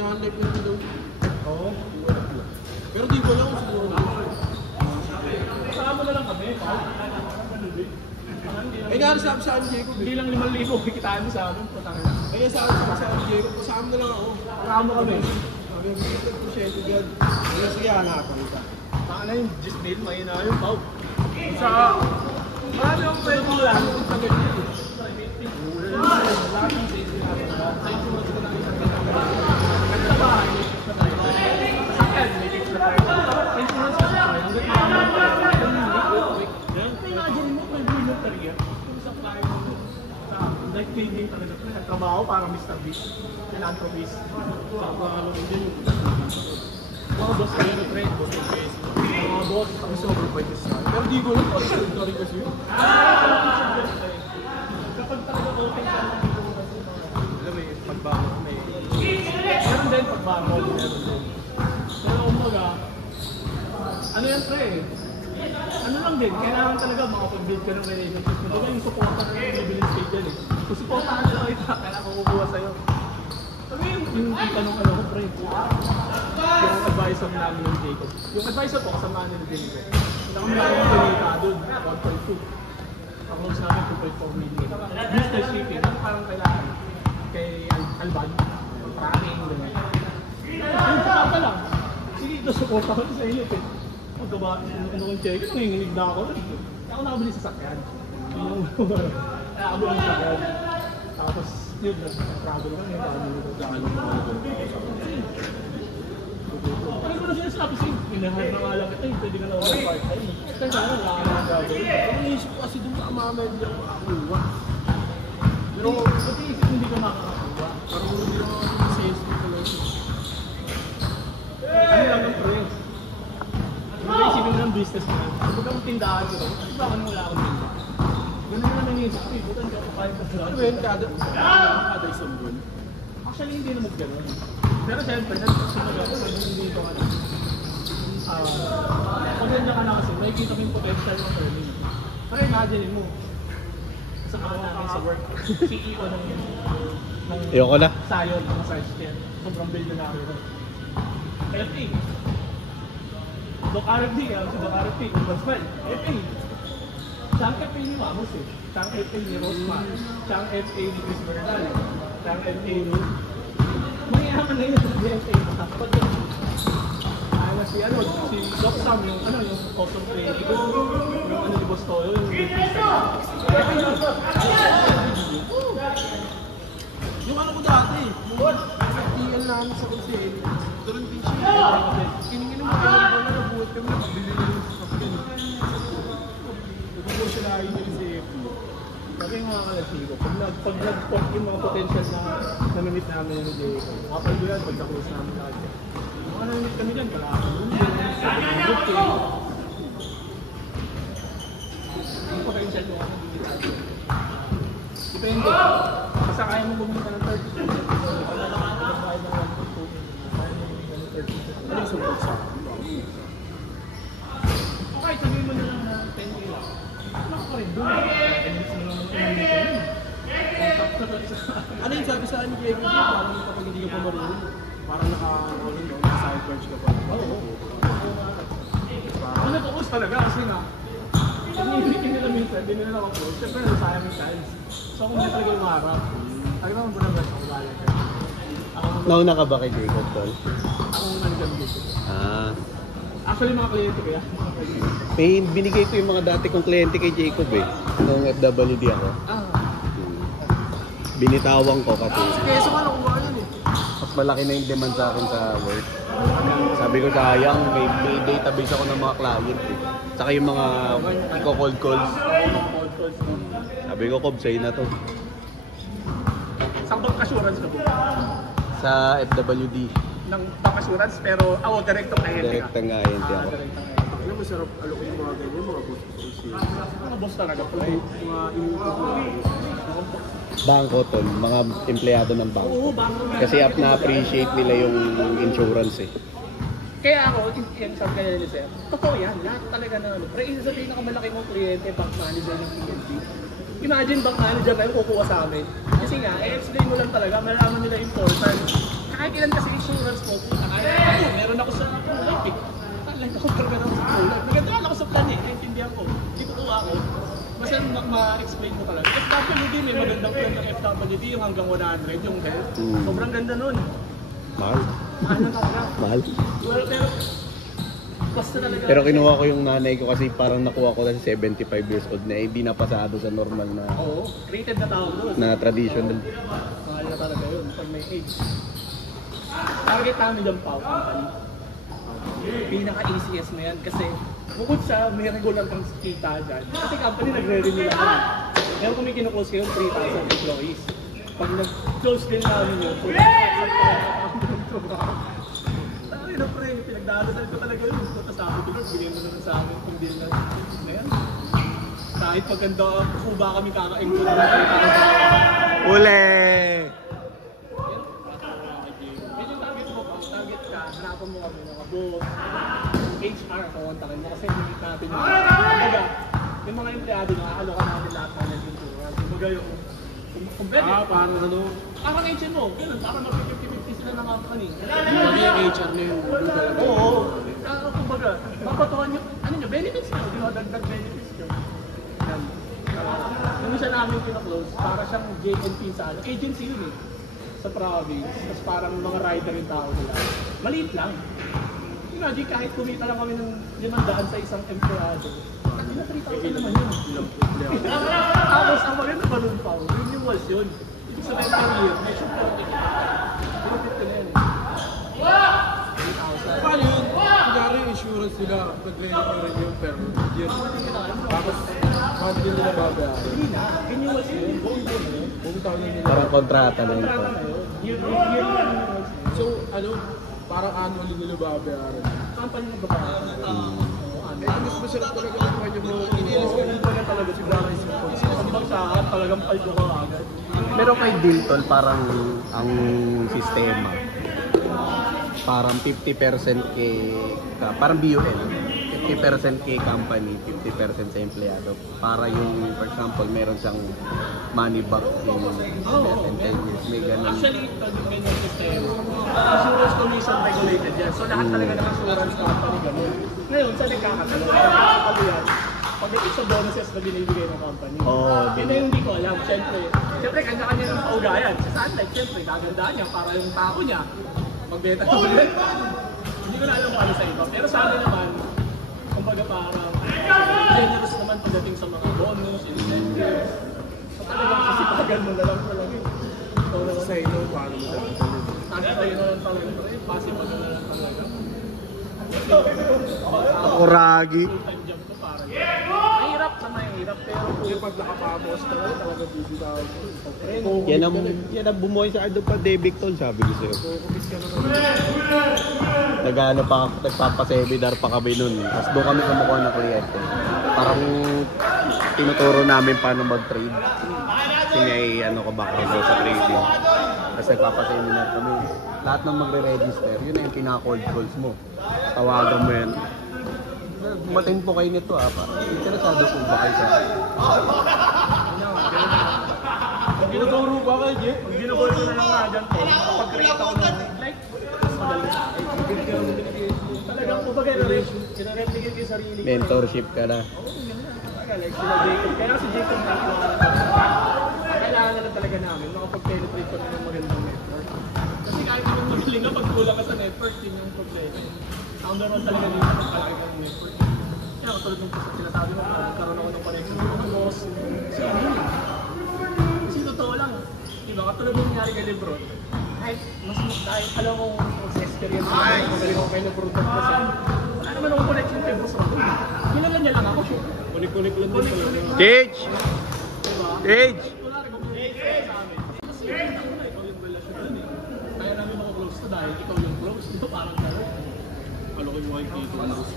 Hinahanap nila daw. Oo. Pero di ko alam kung siguro. Kasama na lang kami. Eh, narisabi sa akin, Jacob. Hindi lang 5,000 kikitain mo sa amin. Kaya sa akin, Jacob, kasama na lang ako. Kasama kami. Sabi ko, ito siya, ito dyan. Kaya sige, hanapan kita. Baka na yung Gismail, mahina yung Pau. Sa... Marami akong pwede mo lang. Sa ganyan. Lahat ng safety natin. Sa insurance ko na isang ganyan. Sa bahay, sa tayo. Sa akin, may tips na tayo. Sa insurance ko tayo. Hanggang makamang imagine mo, may voluntary yan. Kung sa tayo sa life-changing talaga. Nagtrabaho para Mr. Beast. Philanthropist. Sa ano din yung mga boss kayo na trade, boss ng base. Mga boss, kami supervise sa saan. Pero di ko lang po, story kasi yun. Kapag talaga open ka na dito kasi alam mo yung pagbago may meron din pagbago, meron din. Pero umaga, ano yan pre? Ano lang din, kailangan talaga makapag-build ka ng relationship. Kumbaga yung support ka ng mabilis stage yan eh. Kung supportahan nila kita, kailangan kukuha sa'yo. Sabi yung tanong ano ko pre, yung advisor namin ng Jacob. Yung advisor ko, kasamaan nila Jacob. Hindi kami namin pinita doon, 1.2. Ang close namin 2.4 million. Business shipping, ano parang kailangan kay Alban, tracking, gano'n. Yung pa lang, sige ito, support ako sa inyo eh. Magkaba, ano kong check, nanginginig na ako. Ako nakabili sa sakyan. Nakabili sa sakyan. Tapos, yun, nag-travel kami, nag-travel ano ko na sinasabi sa'yo? Minahal na nga lang ito, pwede ka na lang part-time. Kaya sana, wala ka na gagawin. Ang isip ko kasi doon sa mamaya hindi ako makakuha. Pero, pati isip hindi ka makakakuha. Parang hindi ako sa isip ko lang. Ano lang ang press? Hindi isipin mo ng business na. Kapag ang tindahan ko, kasi baka nang wala akong tindahan. Ganun na naman yung isip ko, bukan ka kapayag ka sa Ano yun, kada isang buwan? Actually, hindi naman gano'n. Pero siyempre, nagsimula ko, hindi ito ka na. Pag nandiyan ka na kasi, makikita mo yung potential ng earning. Pero imagine mo, sa kawan namin sa work, CEO ng Ayoko na. Sayon, ng size care. Sobrang billionaire ko. FA. Doc RFD, kaya sa Doc RFD, Basmal, FA. Siyang FA ni Mamos eh. Siyang FA ni Rosman. Siyang FA ni Chris Bernal. Siyang FA ni... Mayayaman na yun sa FA. Pag ano si Doc Sam, yung ano, yung custom training, yung ano ni Boss Toyo, yung Yung ano ko dati, TL namin sa Consel, doon din siya. Kiningin mo kaya na nabuhat kami, nagbili na yung sasakyan. Nabuhat siya lahat yung CFP. Sabi yung mga kalasigo, pag nag-port yung mga potential na namimit namin yung Jericho, kapag yun, pag na-close namin lahat yan. Mga namimit kami dyan, pala ako yung potential nyo ako hindi natin. Depende. Basta kaya mo bumita ng 30%. Pag nakakaya ng 1.2, kaya mo bumita ng 30%. Ano yung support sa akin? Okay, sabihin mo na lang na 10K lang. Ano ka rin doon? Ano yung sabi sa akin ni Diego? Parang kapag hindi ka pa marunong, parang naka-sideburns ka pa. Oo. Ano focus talaga kasi nga, hindi nila minsan, hindi nila ako. Siyempre, nasayang yung chance. So kung hindi talaga yung maharap, talaga naman bunagas ako galing. Nauna ka ba kay Jacob, Tol? Ako nandiyan dito. Actually, mga kliyente kaya. Binigay ko yung mga dati kong kliyente kay Jacob eh. Nung FWD ako. Binitawang ko kasi. Kaya sa mga nakuha yun eh. Mas malaki na yung demand sa akin sa work. Sabi ko sayang, may database ako ng mga client eh. Tsaka yung mga cold calls. Sabi ko, Cobb, sa'yo na to. Saan bank assurance ka po? Sa FWD. Ng bank assurance, pero direktong ahente ka. Direktang ahente ako. Alam mo, sarap alok yung mga ganyan, mga boss ko sa Mga boss talaga po. mga Bangko, Tol. Mga empleyado ng bangko. Oo, bangko. Kasi na-appreciate nila yung insurance eh. Kaya ako, yung sabi kaya ni Sir, totoo yan, lahat talaga na ano. Pero isa sa pinakamalaki mong kliyente, bank manager ng PNP. Imagine bank manager na yung kukuha sa amin. Kasi nga, i-explain mo lang talaga, malaman nila important. Kahit dakilan kasi insurance ko, meron ako sa Prolife eh. Like ako meron ako sa Prolife. Nagandaan ako sa plan eh, naintindihan ko. Hindi ko ako. Basta ma-explain mo talaga. FWD, may magandang plan ng FWD, yung hanggang 100, yung health. Sobrang ganda nun. Mahal. Mahal na talaga. Mahal. Well, pero, basta talaga. Pero kinuha ko yung nanay ko kasi parang nakuha ko na 75 years old na hindi na pasado sa normal na Oo, rated na tao doon. na traditional. Mahal na talaga yun, pag may age. Target namin yung POW company. Pinaka-ACS na yan kasi bukod sa may regular kang kita dyan, kasi company nagre-renew lang yun. Ngayon kung may kinuklose kayo, 3,000 employees. Pag nag-close din namin yun, 4,000 tayo na pre, pinagdadasan ko talaga yun. Tapos sabi ko, bigyan mo naman sa amin kung deal na ngayon. Kahit pagkanda po ba kami kakain ko na Ule! target ka, hanapan mo kami mga boss, HR, kawantakin mo kasi hindi natin yung kumbaga, yung mga empleyado na alokan natin lahat ng health insurance. Kumbaga yung kung pwede. Parang ano, Parang agent mo, ganun, parang mag-50-50 sila ng company. lagi yung HR na yung ulo talaga. Oo. Kumbaga, mapatuhan nyo, ano nyo, benefits nyo, di ba? Dagdag benefits nyo. Yan. Nung isa namin pinaklose, para siyang JNP sa ano, agency yun eh. Sa province, tapos parang mga rider yung tao nila. Maliit lang. Imagine kahit kumita lang kami ng 500 sa isang empleyado. Hindi na 3,000 naman yun. Tapos ang maganda pa nun pa, renewals yun. Ibig sabihin per year, may sure po profit ko na yun. 3,000. Paano yun? Kunyari yung insurance nila, nag-renew per year. Tapos, monthly nila babayaran. Hindi na, renewals yun. Buong taon na yun. Buong taon na nila. Parang kontrata na ito. Kontrata na yun. Yearly renewals. So, ano, parang annually nila babayaran. Company na babayaran. Mas masarap talaga nakuha niyo mo. Hindi pa na talaga si Brian Simpson. Pag sa akin, talagang paldo ka agad. Pero kay Dilton parang ang sistema parang 50% kay parang BUL 50% kay company, 50% sa empleyado. Para yung, for example, meron siyang money back in less than 10 years. May ganun. Actually, ganyan system. Insurance commission regulated yan. So lahat talaga ng insurance company ganun. Ngayon, sa nagkakatalo, ano yan? Pagdating sa bonuses na binibigay ng company. Yun na yung hindi ko alam. Siyempre, kanya-kanya ng paugayan. Sa Sunlight, siyempre, kagandaan niya para yung tao niya magbenta ng ulit. Hindi ko na alam kung ano sa iba. Pero sa amin naman, kumbaga parang generous naman pagdating sa mga bonus, incentives. So talagang sasipagan mo na lang talaga. So, Sa ino, paano mo dapat yun? kasi tayo na lang talaga. Possible na lang talaga. Ako ragi. Full-time job ko parang mahirap na mahirap pero Kasi pag nakapamos talaga bibitaw mo. Yan ang bumuhay sa Ardo pa, Debik Tol, sabi ko sa'yo. Kukumis ka naman. Nagpapaseminar pa kami nun. Tapos doon kami kumukuha ng kliyente. Parang tinuturo namin paano mag-trade. Kasi may ano ka background sa trading. Tapos nagpapaseminar kami. Lahat ng magre-register, yun na yung pinaka-cold calls mo. Tawagan mo yan. Dumating po kayo nito parang interesado po ba kayo sa... pag ginuturo ba kayo, Jay? Pag ginuturo ko na lang nga dyan po, makapag-create ako ng like, mas madali sa akin. Talagang kumbaga, i-replicate yung sarili ko. Mentorship ka na. Oo, yun na. Like sila Jacob. Kaya si Jacob na kailangan na lang talaga namin makapag-penetrate ko ng magandang network. Kasi kahit yung magaling na pagkulang ka sa network, yun yung problema. Ang naman talaga dito pagkalaki ng network. Kaya katulad nung sinasabi mo, nagkaroon ako ng connection ng mga boss. Kasi ano yun? Kasi totoo lang. Diba? Katulad nung nangyari kay Lebron. Kahit alam mo sa experience ko, magaling ako kay Lebron kasi wala naman akong connection kay boss ako. Kilala niya lang ako. Kunik-kunik lang din sa'yo. Cage! Diba? Cage! Wala rin kong connection sa amin. Kasi kita ko na ikaw yung relasyon nun eh. Kaya namin mga close na dahil ikaw yung close. Diba? Parang gano'n. Ano ko yung mga Tito ang boost?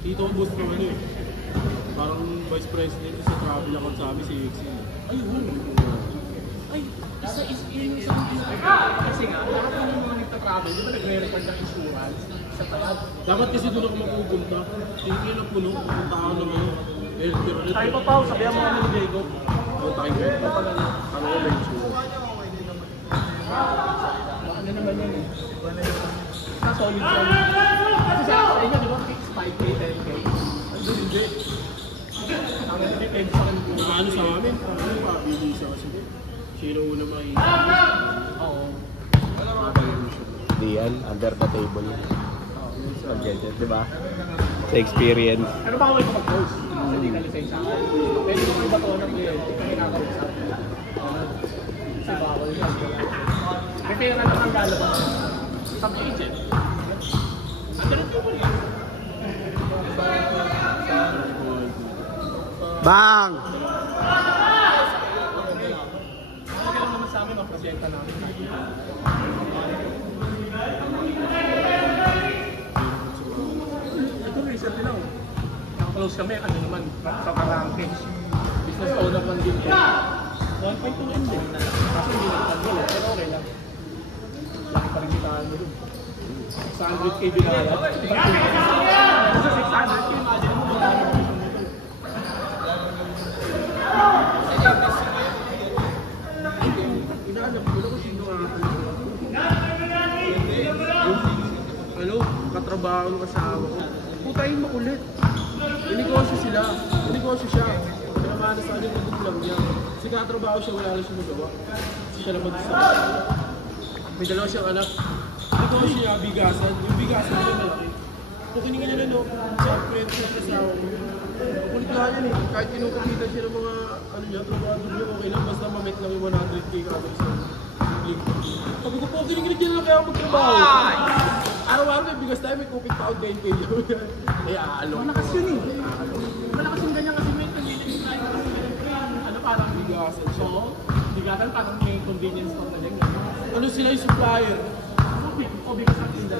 Tito ang boost naman eh. Parang vice president sa travel account sa amin si Ixie. Ayun. Ay, yun yung isang kasi nga, lahat ng mga nagtatravel, di ba nagre-record ng insurance sa talad? Dapat kasi doon ako mapupunta. Hindi na puno, pupunta ako naman. Eh, pero Tayo pa pa, sabihan mo kami ni Diego. Punta kayo kwento. Ano ko ba yung insurance? Baka na naman yan eh. Sa solid solid. Kasi sa inyo, di ba, fix 5K, 10K? Andun hindi. Ang depende sa kanila. Ano sa amin? Ano ba? Bili sa kasi. Sino una makikita? Oo. Di yan, under the table yan. Pag ganyan, di ba? Sa experience. Ano ba ako mag-post? Hindi ka lisensya ako. Pwede ko iba to ng kliyente kung kinakausap. Kasi bawal yan. May pera lang ang lalabas. Some agent. Under the table yan. Bang! Okay lang naman sa amin, mapresenta namin. Ito recent din ako. Close kami, ano naman, sa karangkings. Business owner lang din ko. 1.2 M din. Kasi hindi nagtanggol eh, pero okay lang. Laki pa rin kitaan mo dun. 600K binalat. Kasi 600K, imagine mo wala naman isang motor. Inaanap ko na kung sino nga. Ano, katrabaho ng asawa ko. Putayin makulit. Inegosyo sila. Inegosyo siya. Pinamana sa kanya yung lang niya. Kasi katrabaho siya, wala lang siya magawa. Kasi siya naman sa may dalawa siyang anak. Negosyo niya, bigasan. Yung bigasan niya malaki. Kung kiningin niya na no, sa kwento siya sa asawa ko. Kulit lang yan eh. Kahit kinukakita siya ng mga ano niya, trabaho niya, okay lang. Basta mamit lang yung 100K kagad sa sabi ko po, kinikinig niya lang kaya ako magtrabaho. Araw-araw may bigas tayo, may kupit pa out 20 kayo. Eh, aalo. Malakas yun eh. Malakas yung ganyan kasi may convenience tayo. Ano parang Bigasan siya. oo, bigasan parang may convenience store na din. Ano sila yung supplier? O bigas ang tinda.